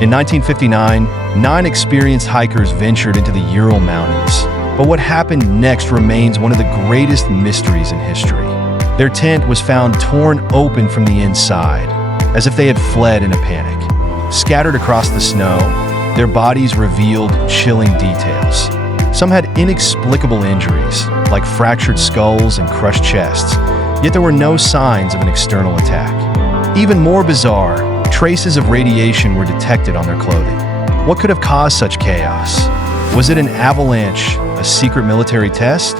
In 1959, 9 experienced hikers ventured into the Ural Mountains. But what happened next remains one of the greatest mysteries in history. Their tent was found torn open from the inside, as if they had fled in a panic. Scattered across the snow, their bodies revealed chilling details. Some had inexplicable injuries, like fractured skulls and crushed chests, yet there were no signs of an external attack. Even more bizarre, traces of radiation were detected on their clothing. What could have caused such chaos? Was it an avalanche, a secret military test,